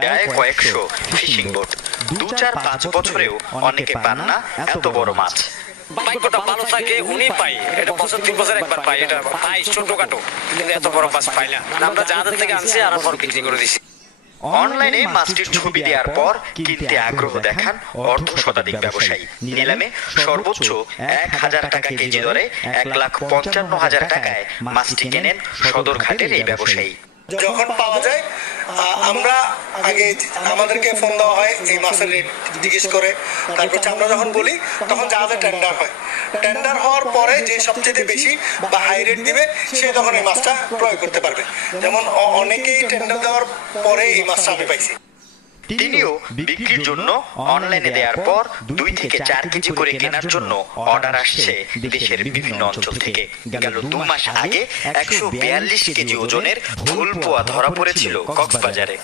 প্রায় কয়েকশো fishing boat 2-4-5 বছরেও অনেকে পান না এত বড় মাছ। ভাগ্যটা ভালো থাকে উনি পাই, এটা বছর 3 বছর একবার পাই, এটা পাই ছোটখাটো, কিন্তু এত বড় মাছ পাই না। আমরা যাদের থেকে আনছি আর পর বিক্রি করে দিছি। অনলাইনে মাছটির ছবি দেওয়ার পর কিনতে আগ্রহ দেখান অর্ধ শতাধিক ব্যবসায়ী। নিলামে সর্বোচ্চ 1,000 টাকা কেজি দরে 1,55,000 টাকায় মাছটি কেনেন সদরঘাটের এই ব্যবসায়ী। যখন পাওয়া যায় আমরা আগে আমাদেরকে ফোন দেওয়া হয়, এই মাছের রেট জিজ্ঞেস করে, তারপর আমরা যখন বলি তখন জাহাজে টেন্ডার হয়। টেন্ডার হওয়ার পরে যে সবচেয়ে বেশি বা হাই রেট দিবে সে তখন এই মাছটা ক্রয় করতে পারবে। যেমন অনেকেই টেন্ডার দেওয়ার পরে এই মাছটা আমি পাইছি। তিনিও বিক্রির জন্য অনলাইনে দেওয়ার পর 2 থেকে 4 কেজি করে কেনার জন্য অর্ডার আসছে দেশের বিভিন্ন অঞ্চল থেকে। গেল 2 মাস আগে 142 কেজি ওজনের ফুলপোয়া ধরা পড়েছিল কক্সবাজারে।